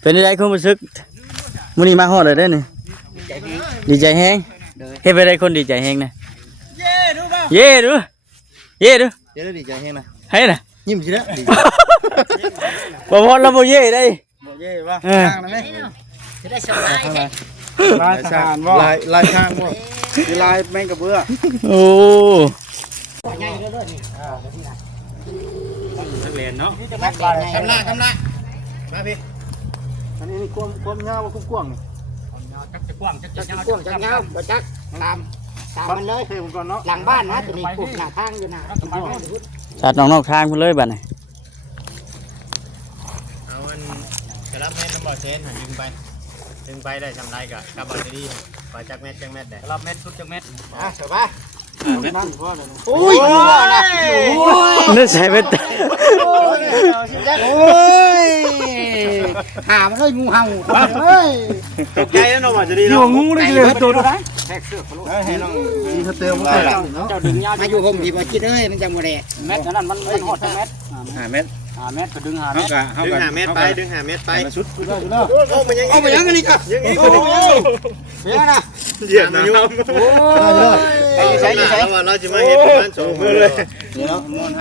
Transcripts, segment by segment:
เป็นได้ความรู้สึกมื้อนี้มาฮอดเลยเด้อนี่ดีใจแฮงเฮ็ดไปได้คนดีใจแฮงนะเย่ดูบ่เย่ดูเย่ดูเดี๋ยวดีใจแฮงนะให้น่ะยิ้มสิเด้อบ่พอแล้วบ่เย่ได้บ่เย่ว่าทางนะแม่จะได้สบายแท้ลายทางบ่ลายทางบ่ลายแมงกระเบื้อโอ้ใหญ่เด้อนี่นักเรียนเนาะกำลังมาพี่อันนี้ความยาวบ่กว้างนี่จักจะกว้างจักจะยาวจักยาวบ่จักตามมันเลยเทผมก่อนเนาะหลังบ้านนะตัวนี้ปลูกหน้าทางอยู่นะตัดนอกทางพุ่นเลยบัดนี้เอามันกระลับแม่น้ำบ่อเซนดึงไปได้ทำไรกับแบตเตอรี่ปล่อยจักเม็ดได้รับเม็ดชุดจักเม็ดเถอะป่ะนั่นพ่อเลย โอ้ยนะนึกใส่เม็ดโอ้ยหามันเลยงูเห่าเฮ้ยตกใจแล้วเนาะว่าจะดีอยู่เนาะงูเลยเลยตัวได้แทกเสื้อให้น้องมีสเตลมาเจ้าดึงยาวมาอยู่ผมที่บ่คิดเอ้ยมันจังบ่ได้เม็ดนั้นมันฮอดเม็ด5 เม็ดก็ดึง5 เม็ดดึง5 เม็ดไปดึง5 เม็ดไปชุดได้เนาะเอามันยังอันนี้ค่ะยังอีกเดี๋ยวนะเหยียบนะโอ้ยใช่ว่าเราจะมาเห็นประมาณ2 มือเลยเดี๋ยวมอน5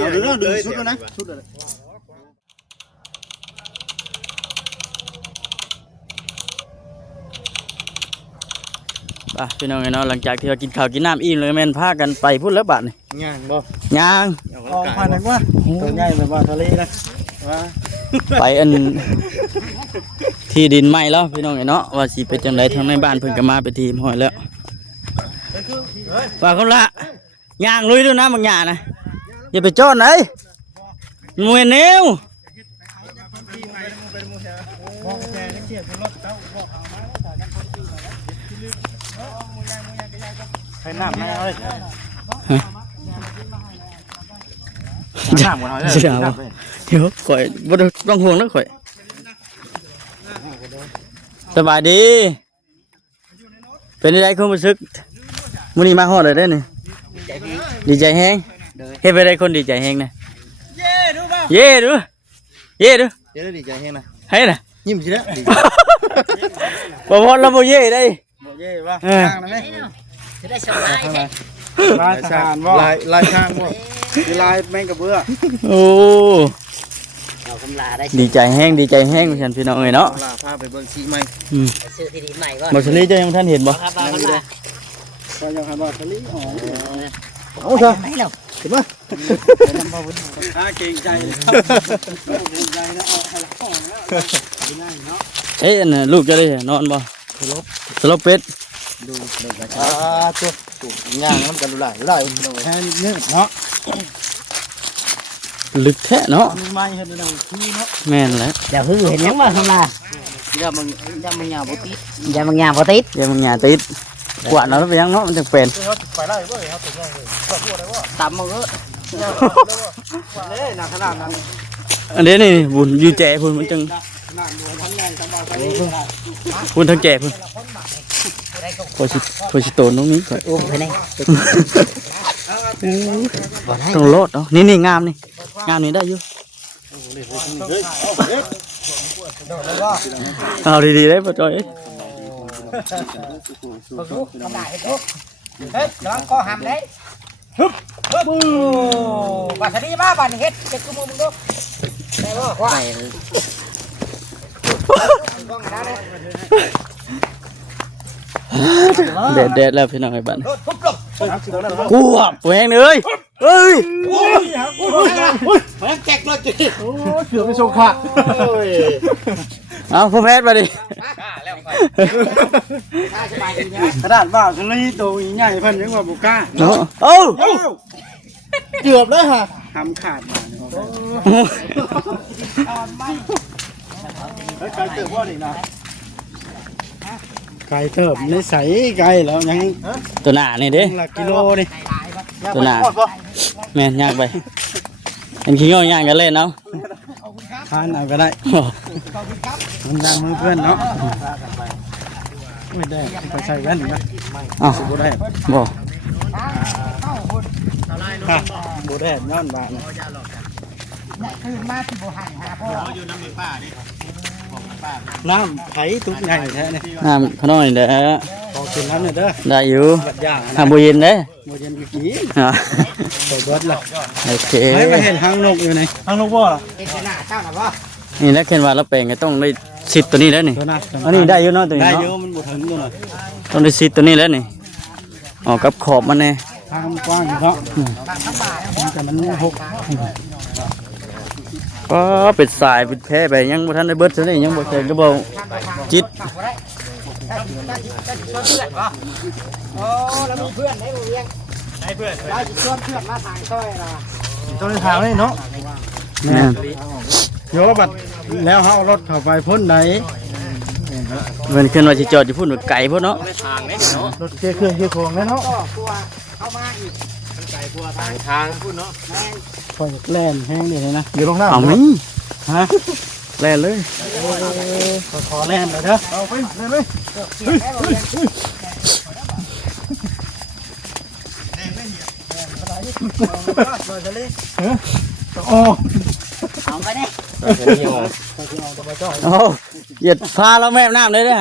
เอาดึงชุดนะชุดเลยพี่น้องเนาะหลังจากที่เรากินข้าวกินน้ำอิ่มเลยแม่นพากันไปพุ่นแล้วบัดนี่ย่างบ่ย่างออกผ่านว่าตัวใหญ่แบบว่าทะเลนะว่าไปอันที่ดินใหม่แล้วพี่น้องเนาะว่าสิเป็นจังไดทางในบ้านเพิ่นก็มาไปทีมห้อยแล้วว่าคนละย่างลุยด้วยนะบางอย่างนะอย่าไปจ้อนไหนมวยเนวให้น้ำให้เอาเลยน้ำก่อนเอาเลยเดี๋ยวข่อยบ่ต้องห่วงแล้วข่อยสบายดีเป็นได้ความรู้สึกมื้อนี้มาฮอดเลยเด้อนี่ดีใจแฮงเฮ็ดไปได้คนดีใจแฮงนะเย่ดูบ่เย่ดูเย่ดูเดี๋ยวดีใจแฮงนะให้น่ะยิ้มสิเด้อบ่พอแล้วบ่เย่ได้บ่เย่ว่าทางนะแม่จะได้สบายแท้ลายทางบ่ลายทางบ่ลายแมงกระเบื้อโอ้เอาคำลาได้ดีใจแฮงฉันพี่น้องเอ้ยเนาะลาพาไปเบิ่งสีใหม่ซื้อที่ดินใหม่ก่อนบ่สลีจะยังท่านเห็นบ่ครับครับก็ยังให้บ่สลีอ๋อเอาซะไหนแล้วเห็นบ่เก่งใจเอ้ยน่ะลูกจะได้นอนบ่สลบเป็ดดูตัวย่างน้ำกันดูหลายแค่นี้เนาะลึกแท้เนาะมีไม้เห็นแล้วที่เนาะแม่นแล้วเดี๋ยวเห็นยังว่าคำลาอย่ามึงหยาบ่ติดอย่ามึงหยาบ่ติดกว่าเนาะไปยังเนาะมันจังเป็นไปไล่บ่เฮาไปย่างเลยก็พูดได้ว่าตำมือเลยหนักขนาดนั้นอันนี้นี่บุญอยู่แจพุ่นมันจังพุ่นทั้งแจพุ่นพอสิโตนตรงนี้ก่อนอุ้มไปไหนต้องโลดเนาะนี่งามนี่ได้อยู่เอาดีๆได้ป่ะจอยเฮ้ยน้องก็หำเลยบัตรนี้มาบัตรเฮ็ดเจ็ดชั่วโมงมึงดูได้บ่ว่าเด็ดแล้วพี่น้องไอ้บ้านกูอ่ะแหวงเลยเฮ้ยแจกเลยจีโอ้เสือไปส่งขาเอาพ่อแพทย์มาดิกระดาษว่าทะเลตัวใหญ่เพิ่นยังว่าบุก้าเนาะโอ้เกือบเลยค่ะทำขาดมาไก่เติบว่านี่นะไก่เติบในใสไก่แล้วยังตัวหนานี่เด้กิโลนี่ตัวหนาแม่ย่างไปเห็นขี้งอย่างกันเล่นเนาะทานเอาก็ได้มันย่างมือเพื่อนเนาะไม่ได้ไปใส่แว่นนะอ้าวบ่ได้บ่บ่ได้ย้อนบาท คืนมาที่บ่หันหาพ่ออยู่น้ำมีป้าดิ น้ำไผ่ตุ๊กใหญ่แท้เนี่ย น้ำขน้อยเด้อ พอกินน้ำเนี่ยเด้อ ได้อยู่ บัดย่าง ทำบุญเด้อ โมเย็นกี่กี่ อ่า ใส่เบิดละ โอเค ไม่มาเห็นหางนกอยู่ไหนหางนกบ่ล่ะ เป็นหน้าเจ้าหน้าบ่ นี่แล้วเขียนว่าเราแปลงก็ต้องได้สิทธิ์ตัวนี้แล้วนี่ ตัวนั้น อันนี้ได้อยู่เนาะตัวนี้ ได้เย เนาะ อะมันบ่ถึงตัวน่ะ ต้องได้สิทธิ์ตัวนี้แล้วนี่ออกกับขอบมันแน่ ทางกว้างอยู่เนาะแต่มันหก ก็เป็ดสายเป็ดแพ้ไปยังบ่ทันได้เบิดซะนี่ยังบ่แข็งก็บ่จิต ขับบ่ได้ชวนเพื่อนบ่โอ้แล้วมีเพื่อนได้บ่เวียง ให้เพื่อน เราจะชวนเพื่อนมาทางซอยล่ะ ตัวในทางนี่เนาะ แม่น โยบัดแล้วเฮาเอารถเข้าไปพ้นไหน เพิ่นขึ้นว่าสิจอดอยู่พุ่นไกลพุ่นเนาะ ทางนี้เนาะ รถเกียร์เครื่องเกียร์โครงแน่เนาะ ก็กลัวเข้ามาอีก ไกลกว่าทางพูดเนาะ แม่ง คอยแล่นแห้งนี่เลยนะอยู่ตรงหน้า เอามี ฮะ แล่นเลย ขอแล่นเลยเด้อเอาไปเล่นเลย แม่บ่เวียง โอ้ เอาไปนี่ โอ้เหยียดพาเราแม่น้ำเลยเด้อ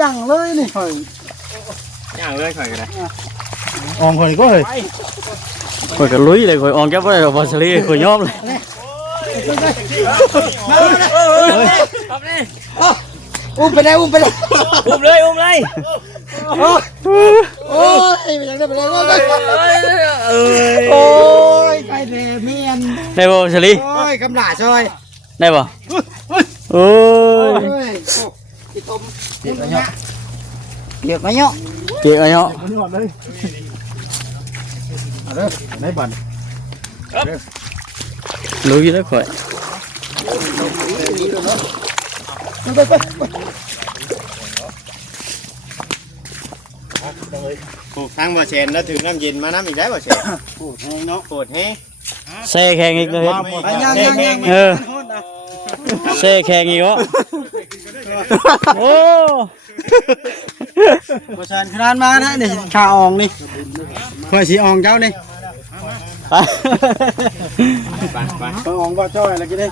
ยังเลยนี่คอย ย่างเลยข่อยกันเลย อองคอยก็เลย ข่อยก็ลุยเลยข่อยออกแก้บ่ได้ดอกบ่สลีข่อยยอมเลย อุ้มไปเลยอุ้มไปเลย อุ้มเลยอุ้มเลย โอ้ยไปยังได้ไปเลยโอ้ โอ้ ยไปเลยเมียน ได้บ่สลี โอ้ยกำลาซอย ได้บ่โอ้ย โอ้ยติดตมเกี่ยวกับเนาะเกี่ยวกับเนาะ เจ๊อายุ มันหอดเลยเอาเด้อในบัน ลุยแล้วข่อย ทางบ่เชนแล้วถึงน้ำเย็นมาน้ำอีกได้บ่เชน โอ้แห้งเนาะ ปวดแฮง แซ่แข่งอีกเลย ยัง เออแซ่แข่งอีกวะโอ้ ประชาชนมานะนี่ชาอองนี่คอยสีอองเจ้านี่ ไป คอยอองว่าจ้อยอะไรกันนี่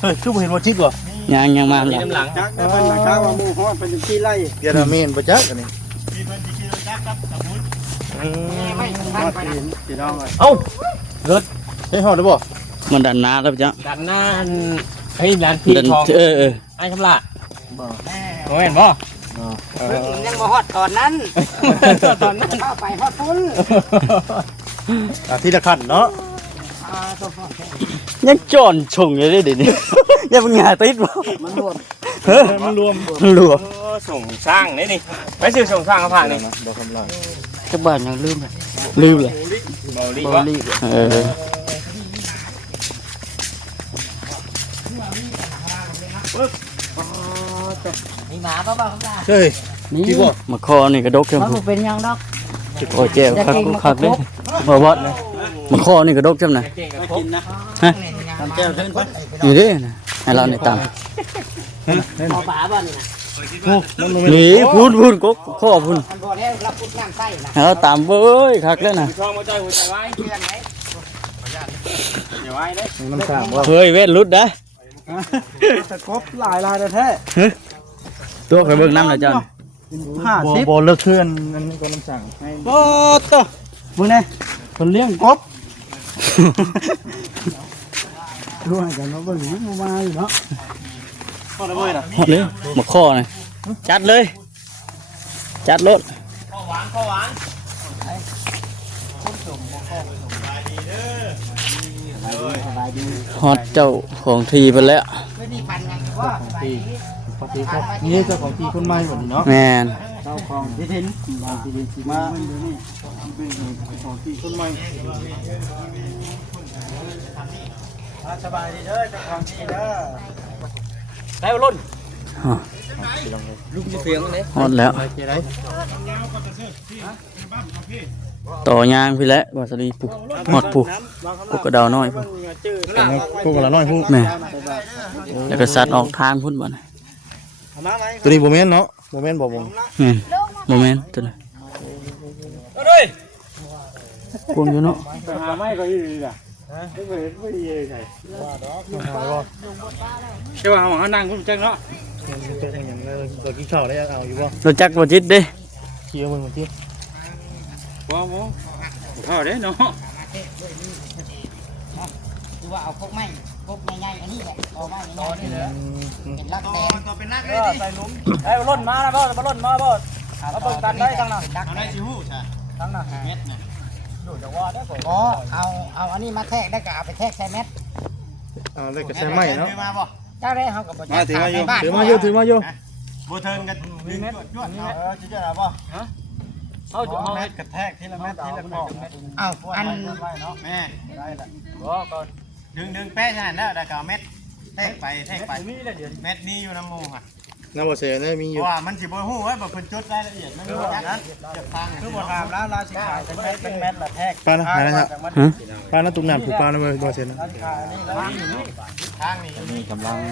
เฮ้ยคือบ่เห็นว่าชิดบ่ ยังมาแล้ว น้ำหลัง จักได้เป็นราคาว่าหมู่ฮอดเป็นที่ไร่เดี๋ยวมีนบ่จักกันนี่ ไม่ ฮอ ทำ ด ไป สิ นะ พี่น้องเลย เอ้า ได้ฮอดได้บ่ มันดันน้าแล้วจ้ะ ดันหน้าเฮ้ยร้านพี่ ดัน ทอง เออ ไอ้คำละโอ้เห็นบ่ ยังมาฮอดตอนนั้น ตอนนั้น เข้าไปฮอดพุ่น ที่ละคันเนาะ ตัวฮอด ยังจอนชงอยู่เลยเดี๋ยวนี้ยังเป็นงาติดบ่ มันรวม เฮ้ย มันรวม หลวม ส่งสร้างนี่นี่ไปซื้อส่งสร้างเขาผ่านนี่ บ่คำลา จักบ้านยังลืมเลย เบาลี บอ วะ ลลี่เออ นี่หมาเปล่าๆครับ เฮ้ย นี่มาคอนี่กระดกเข้ม มันบ่เป็นหยังดอก โอ้ยแก้วคักคักเลยบ่วัดเลยมาคอนี่กระดกเข้มน่ะ กินนะ ฮะ ทำแก้วเพิ่นไป อยู่ดิน่ะให้เราในตาม เอาป่าบ่นี่นะ โอ้มันบ่แม่น นี่พูนกกข้อพูน มันบ่ได้รับพุทธน้ำใส่นะ ให้เราตามเว้ยคักแล้วน่ะ ทองมาใจหัวใจไว้ เพื่อนไหน อย่าไว้เลย มันสร้างว่า เฮ้ยเวทลุดได้ ตะกบหลายแท้ ตัวไปเบิ่งน้ำหน่อยจ้ะ 50บ่เลิกเคลื่อนนั่นก็น้ำสั่งโอ้ตะมื้อนี้เพิ่นเลี้ยงกบด้วยกันเนาะเบิ่งมันมาอยู่เนาะพอได้บ่ล่ะ หมดเลยมาคอนี่จัดเลย จัดรถ ข้าวหวานข้าวหวาน ฮอตเจ้าของทีไปแล้ว ไม่มีปันยังว่าไป นี่เจ้าของที่คนใหม่หมดเนาะ แมน เจ้าของที่ดินมาที่ดินมาของที่คนใหม่สบายดีเด้อเจ้าของที่เด้อ ได้รุ่น ลุงจะเพียงเลย ฮอตแล้ว ไปไหน ต่อยางพี่แล้ววาสลีปุ๊ฮอตปุ๊ปุ๊กระดาวน้อยปุ๊ พวกเราน้อยพูด แม่แล้วก็สัตว์ออกทางพุ่นบ่นะ ตัวนี้โมเมนต์เนาะโมเมนต์บอกผม แม่นโมเมนต์ตัวนี้ ด้วย กวงอยู่เนาะ หาไม่ก็ยืดอ่ะไม่เห็นไม่ดีเลยใช่ ใช่ป่ะเขานั่งคุณจังเนาะ เรากินข้าวได้เอาอยู่บ่ รู้จักบ่จิตเด้ เคี้ยวมึงที่ บ่เข้าเด้เนาะคือว่าเอาพวกไม้พวกใหญ่ๆอันนี้แหละเอาไม้ใหญ่ๆนี่แหละเป็นรักแดงตัวเป็นรักเลยดิใส่หลุมเอ้ยล่นมาแล้วบ่มาล่นมาบ่เอาเบิ่งกันได้ทั้งนั้นเอาได้สิฮู้ใช่ทั้งนั้นเม็ดน่ะดูจังว่าได้บ่อ๋อเอาอันนี้มาแทกได้ก็เอาไปแทกใส่เม็ด เอาเลยก็ใช้ไม้เนาะ มาบ่ เจ้าได้เฮาก็บ่ มาถือมาอยู่ถือมาอยู่ บ่เทิงกันดึงจวดๆจะได้บ่ฮะเอาเม็ดกระแทกทีละเม็ดทีละเม็ด เอาอัน แม่บ่ก่อนดึงแป้ใช่นั่นแล้วก็เอาเม็ดแทกไปเม็ดนี้อยู่น้ำมูกอ่ะ น้ำบ่เสียเนี่ยมีอ เพ ยู่ ราะว่ามันสิบ่ฮู้ว่าแบบเพิ่นจดรายละเอียดมันบ่จักจะฟังคือบ่ถามแล้วราสิขายเป็นเม็ดละแทก ปลานะหายนะครับ ฮะ ปลานะตุ้มน้ำผูกปลานะบ่เสียนะ ทางนี้ นี่กำลัง นี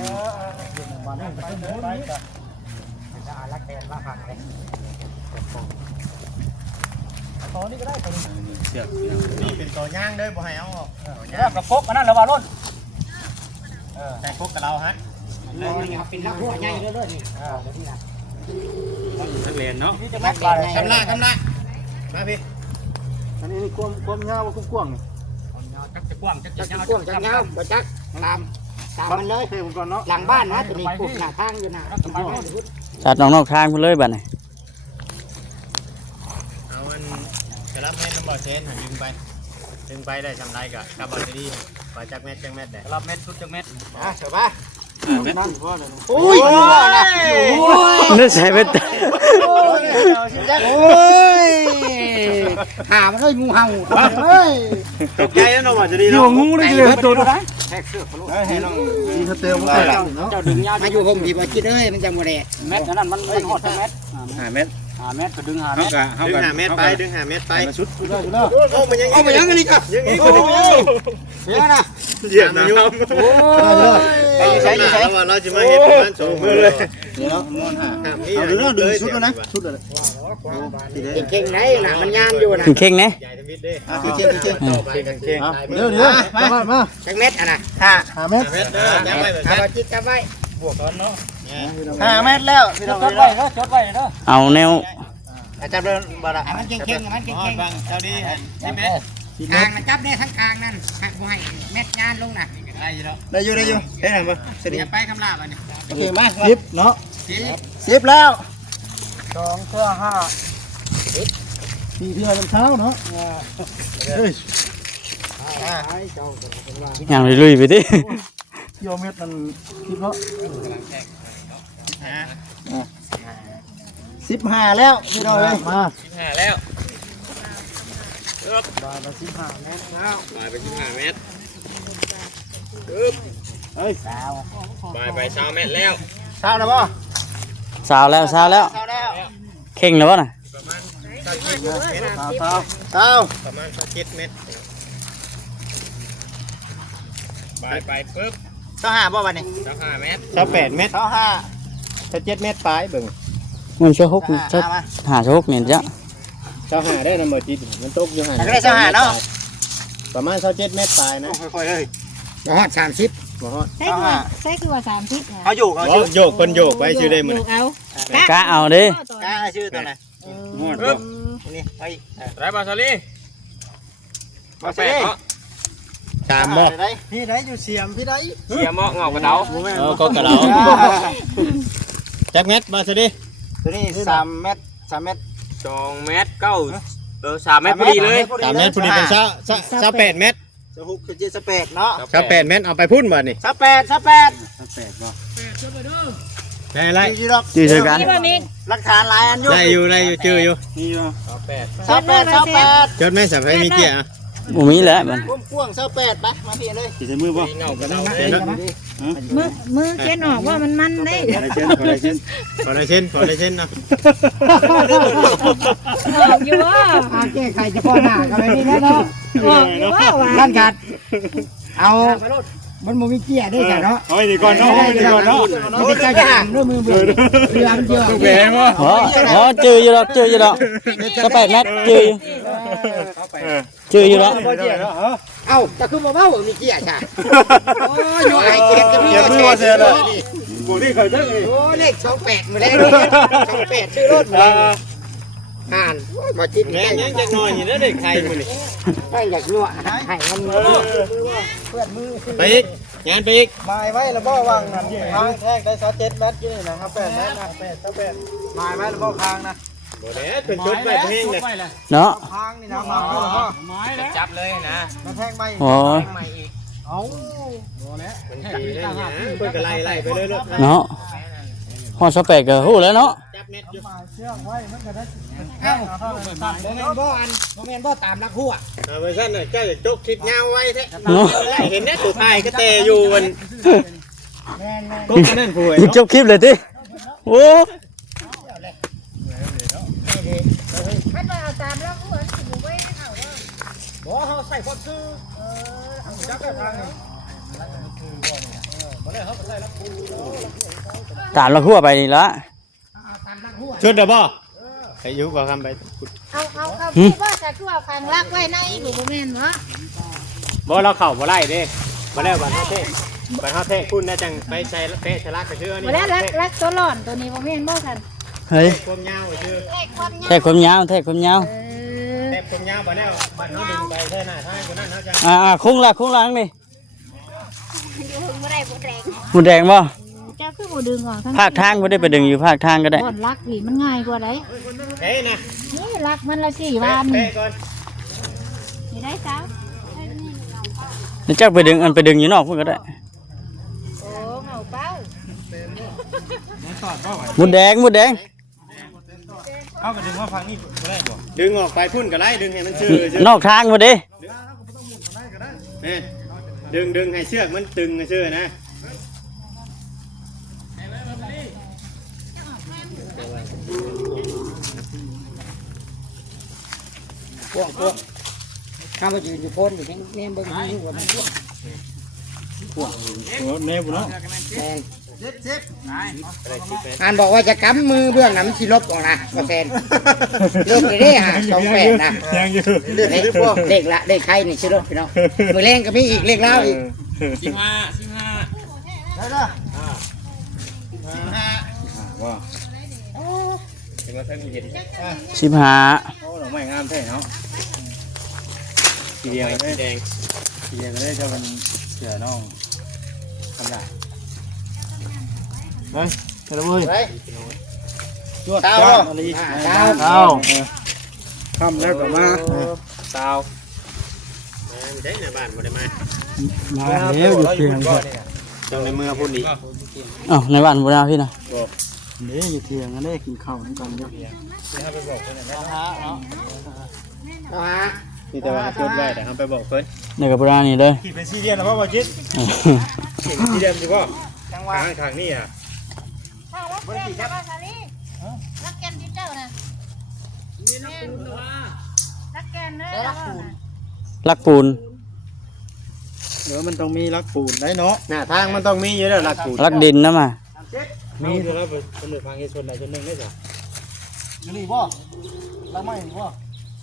่เป็นตัวย่างเด้อบ่ให้เอาออกตัวย่าง แล้วก็พกอันนั้นแล้วว่าล่น แต่พวกกับเราฮะ เป็นรักหัวใหญ่เด้อนี่ นักเรียนเนาะ นี่จะแม็ดไป กำละมาพี่ อันนี้ความยาวกว้าง จักจะกว้างจักจะยาวจักจะยาวบ่จักตามมันเลย เท่ผมก่อนเนาะ หลังบ้านนะตัวนี้ปลูกหน้าทางอยู่นะ จัดน้องนอกทางเพิ่นเลยบัดนี้ เอามันกระลับแม่น้ำบ่อเซนดึงไปได้ทำไรกับบ่อดีปล่อยจักเม็ดได้ รับเม็ดชุดจักเม็ด เถอะป่ะ โอ้ยนะ นึกใส่เบ็ด โอ้ยหามันเลยงูเห่าเฮ้ย ตกใจแล้วเนาะบ่จะดี อยู่ เนาะ งูได้เลยตัวนะ แทกเสื้อ ให้น้องมีสเตลมาเนาะ เจ้าดึงยาวมาอยู่ห่มที่บ่คิดเอ้ยมันจะบ่ได้เม็ดนั้นมันฮอดเม็ด 5 เมตร 5เม็ดก็ดึง5เม็ด ดึงหาเม็ดไปดึงหาเม็ดไป ชุด โอ้มันยัง เอาไปยังกันนี่ก็ ยังอีก เสียนะ เหยียบนะ โอ้ย ใส่เราจะมาเห็นประมาณ2มือเลย เดี๋ยวมอน5เอาดึงชุดแล้วนะชุดเลย เก่งๆไหนน่ะมันยามอยู่น่ะ เข่งๆนะ ใหญ่ทวิตเด้ คือเชียง ไปกันเชียง เดี๋ยวมา จักเม็ดอ่ะนะ 5 เมตร เม็ดเด้อยังไม่แบบ เอา นั้น ไปจิตกันไว้ 5 เมตรแล้วพี่น้อง จดไว้เด้อจดไว้เด้อ เอาแนว อาจารย์เดินบ่ละ มันเก่งๆมันเก่ง ฟังเจ้าดี10 เม็ด ๆกลางนะจับเนี่ยทั้งกลางนั่นหักบ่ให้เม็ดยานลงน่ะ ได้อยู่แล้ว ได้อยู่เฮ้ยบ่สวัสดี อย่าไปคำลาบอันนี้ โอเคมา10เนาะ10แล้ว 2เทื่อ5 4เทื่อจนเช้าเนาะเฮ้ย ย่างลุยๆไปดิ กิโลเมตรมัน10เนาะ15แล้วพี่น้องเอ้ยมา 15แล้ว บาทละ15เม็ดแล้ว บายไป15 เม็ด เฮ้ย สาว บายไป20 เม็ดแล้ว เช้าแล้วบ่ สาวแล้ว สาวแล้ว เข่งแล้วบ่น่ะ ประมาณ27 เม็ด เช้า ประมาณ27 เม็ดบายไปปึ๊บ 25บ่บัดนี้ 25 เม็ด28 เม็ด 25 7 เม็ดปลายเบิ่ง มันชั่ว6จะหาชั่ว6เนี่ยจ้ะ 25ได้นำบ่จิตมันตกอยู่หั่น จักได้25เนาะ ประมาณ27 เม็ดปลายนะ ค่อยๆเฮ้ย บ่ฮอด30 บ่ฮอด ใช่คือว่า30เนี่ย เขาอยู่เขาชื่อ โยกคนโยกไปชื่อได้มื้อ ลูกเอา กะเอาเด้ กล้าชื่อตัวไหน ปึ๊บ นี่ไป ไรบาซาลี มาสิ ตามบ่ พี่ไหนอยู่เสียมพี่ไหน เสียหม้องอกกระเดาก็กระเดาจักเม็ดบาซาลี ตัวนี้3 เมตร3 เมตร 2 เม็ด9 3 เม็ดพอดีเลย3 เม็ดพอดีเป็น28 เม็ด จะ6คือ78เนาะ 28 เม็ดเอาไปพุ่นบ่นี่ 28บ่ ได้ไร อยู่ดอก จื้อเจอกัน นี่ว่ามิก หลักฐานหลายอันอยู่ ได้อยู่ชื่ออยู่ นี่อยู่ จดไหมสับให้มีเกียร์ บ่มีแล้วมัน กว้าง28ไปมาพี่เลยสิใส่มือบ่ เงากระเดา มือเขียนออกว่ามันได้ ขอได้เช่นนะ ออกอยู่ว่า แก้ไขเฉพาะหน้าก็ไม่มีแล้วเนาะ ออกอยู่ว่าว่า นั่นกัดเอามันบ่มีเกียร์ด้วยจ้ะเนาะ เฮ้ยดีก่อนเนาะดีก่อนเนาะ มันเป็นเจ้าอย่างด้วยมือเบื่อเรือมันเยอะ แหวนวะ อ๋อจื้ออยู่ดอกจื้ออยู่ดอก18 เมตรจื้ออยู่จื้ออยู่ดอก บ่เจียเนาะฮะ เอ้าแต่คือบ่เว้าว่ามีเกียร์จ้ะโอ้ยอยู่ไอ้เกียร์ก็มี เกียร์มือว่าเสียเลย บ่นี่เคยจังเลย โอ้เลข28มื้อแรก28ชื่อรถอ่านบ่จิต แม่งยังจักหน่อยนี่เด้อเด็กไข่มื้อนี้ ให้อยากยั่วให้มันเพื่อนมือ ไปอีกงานไปอีก หมายไว้แล้วบ่วางนั่นทางแทกได้27เมตรอยู่นี่นะครับ8เมตรนะ8หมายไว้แล้วบ่คางนะ บ่ได้เป็นชุดไว้เพลงเลย เนาะ คางนี่นะหมายแล้วบ่ จับเลยนะ มาแทงใหม่ โอ้ย ใหม่อีก เอ้า มันตีได้หยังเพิ่นก็ไล่ไปเลยลูก เนาะฮอดสเปกก็ฮู้แล้วเนาะ จับเม็ดอยู่ หมายเชือกไว้มันก็ได้ เอ้าบ่แม่นบ่ตามรักหัว เอาไปซั่นน่ะเจ้าอยากจกคลิปยาวไว้แท้ เนาะ เห็นแน่ตัวท้ายก็แต่อยู่มันตกนั่นผู้ อีกจบคลิปเลยติโอ้ คันว่าเอาตามแล้วเหมือนสิบ่ไว้เอาเด้อ บ่เฮาใส่ความซื่อจักได้ทางนี่ ตามเราหัวไปนี่ละ ชุดเด้อบ่ไปอยู่บ่คำไป เอาพี่ว่าจะคือว่าฟังรักไว้ในบ่แม่นบ่ บ่เราเข้าบ่ไล่เด้บ่แล้วบัดเฮาเทบัดเฮาเทคุณน่ะจังไปใส่เฟซลักไปชื่อนี่ บ่ได้รักตัวร้อนตัวนี้บ่แม่นบ่ซั่น เฮ้ย ความยาวไปชื่อ เลขความยาว แทกความยาวแทกความยาว เทความยาวบ่แล้วบัดเฮาดึงไปแท้หน้าท้ายคนนั้นเฮาจัง คุ้งละคุ้งละนี่ อยู่บ่ได้บ่แรง หมูแดงบ่ เจ้าคือบ่ดึงออกทั้ง ภาคทางบ่ได้ไปดึงอยู่ภาคทางก็ได้ บ่รักพี่มันง่ายกว่าได เฮ้ยนะ นี่รักมันละ4วัน เตะก่อน นี่ได้จ้า แล้วเจ้าไปดึงอันไปดึงอยู่นอกพุ่นก็ได้ โอ้เหงาเป้า หมูแดงหมูแดง เอาก็ดึงว่าฟังนี่บ่ได้บ่ ดึงออกไปพุ่นก็ไล่ดึงให้มันชื่อชื่อน อกทางบ่เด้ นี่ดึงให้เชือกมันตึงชื่อนะ พวกข้ามายืนอยู่พ้นอยู่นี่เบิ่งนี่ว่ามันพวก แม่บ่เนาะ แม่นอ่านบอกว่าจะกำมือเบื้องน้ำสิลบออกนะบ่แซนเลิกเลยเด้ฮะ28นะ ยังอยู่ เลขละเลขใครนี่สิลบพี่น้องมือแรงก็มีอีกเลขลาวอีก ได้ละว่า ถึงมาเท่านี้เห็น 15 โอ้ดอกไม้งามแท้เนาะ สีแดงสีแดง เสียก็ได้จะเป็นเสือน้องทำได้เฮ้ยไปเลยเว้ย ไป จวด เต้า จ้าอะไรอีก เต้า เต้าทำแล้วก็มา ตาวไม่ได้ในบ้านบ่ได้มา มาแล้วอยู่เพียง จังในเมืองพุ่นอีก อ้าวในบ้านบ่ได้เอาพี่นะ นี่อยู่เพียงนั่นได้กินข้าวน้ำกันเยอะ เอาฮะ นี่แต่ว่าจดไว้แต่เขาไปบอกเพิ่น ในกับบ่ได้นี่เด้อ ขี่เป็นซีเรียสแล้วป่าวจิต สีแดงสิบ่ทางนี่อ่ะ ถ้ารักแก่จะว่าซะนี่รักแก่ที่เจ้าน่ะนี่รักแก่เด้อรักปูน ลักปูน มันต้องมีรักปูนได้เนาะ หน้าทางมันต้องมีอยู่แล้วหลักกู ลักดินนะมา มีอยู่แล้วสำเร็จพังเอชนใดชนหนึ่งได้จ้ะอยู่นี่บ่รักไม้นี่บ่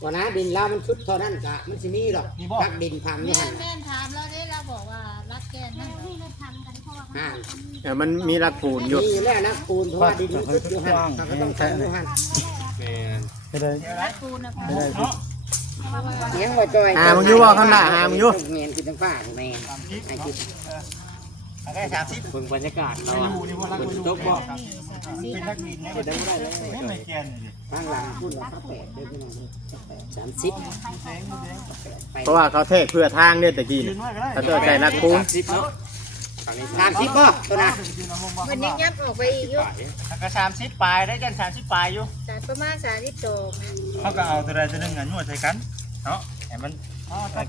วันนั้นดินลาวมันชุดเท่านั้นกะมันสิมีหรอกรักดินพังนี่ แม่ หั่น แม่ถามแล้วได้เราบอกว่ารักแก่นั่นนี่เราทำกันเพราะว่า อ่า มันมีหลักปูนอยู่ มีอยู่แล้วนะปูนเพราะว่าดินมันชุดอยู่หั่นก็ต้องทำอยู่หั่น แม่น ไปเลย รักปูนนะ ไปเลย เสียงว่าจอย หามึงอยู่ว่าข้างหน้าหามึงอยู่ เมียนกินทั้งฟ้าแม่นไอ้คิด ได้30 เบิ่งบรรยากาศเราอ่ะ นี่ว่ารัก ฝน ปูน ตกบ่ เป็นนักดินเนี่ยได้ไม่ไม่แกนนี่ ข้างหลังพูดว่า8เด้อพี่น้อง30 เพราะว่าเขาเทศเพื่อทางเนี่ยตะกี้เขาจะใส่หลักปูน 30บ่ตัวน่ะ มันยังยับออกไปอีกอยู่ ก็30ปลายได้กัน30ปลายอยู่ แต่ประมาณ32นะ เขาก็เอาตัวใดตัวหนึ่งนวดใส่กันเนาะให้มัน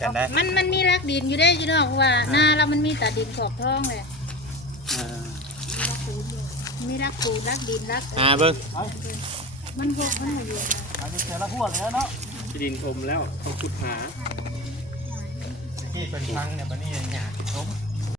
กันได้ มันมีรักดินอยู่ได้อยู่เนาะเพราะว่าหน้าเรามันมีแต่ดินขอบท้องเลยมีรักปูนรักดินรัก เบิ่ง มันพวกมันอยู่ อันนี้เสือละหัวเลยเนาะ ดินทมแล้วเขาขุดหา ที่เป็นพังเนี่ยมันนี่หยาบ